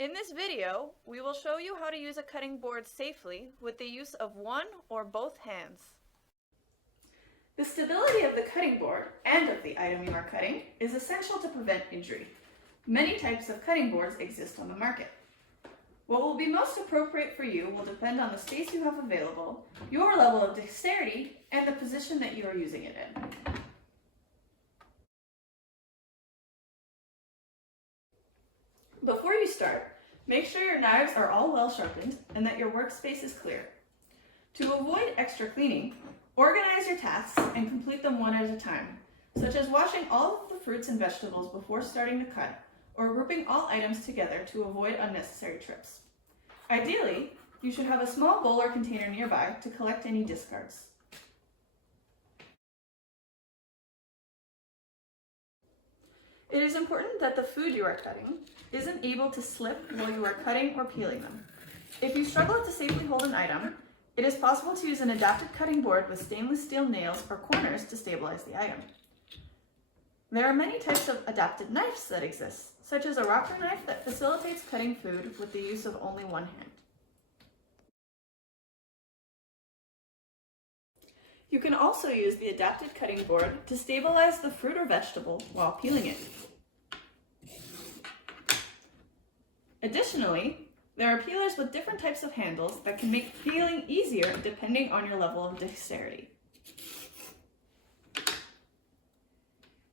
In this video, we will show you how to use a cutting board safely with the use of one or both hands. The stability of the cutting board and of the item you are cutting is essential to prevent injury. Many types of cutting boards exist on the market. What will be most appropriate for you will depend on the space you have available, your level of dexterity, and the position that you are using it in. Before you start, make sure your knives are all well sharpened and that your workspace is clear. To avoid extra cleaning, organize your tasks and complete them one at a time, such as washing all of the fruits and vegetables before starting to cut, or grouping all items together to avoid unnecessary trips. Ideally, you should have a small bowl or container nearby to collect any discards. It is important that the food you are cutting isn't able to slip while you are cutting or peeling them. If you struggle to safely hold an item, it is possible to use an adapted cutting board with stainless steel nails or corners to stabilize the item. There are many types of adapted knives that exist, such as a rocker knife that facilitates cutting food with the use of only one hand. You can also use the adapted cutting board to stabilize the fruit or vegetable while peeling it. Additionally, there are peelers with different types of handles that can make peeling easier depending on your level of dexterity.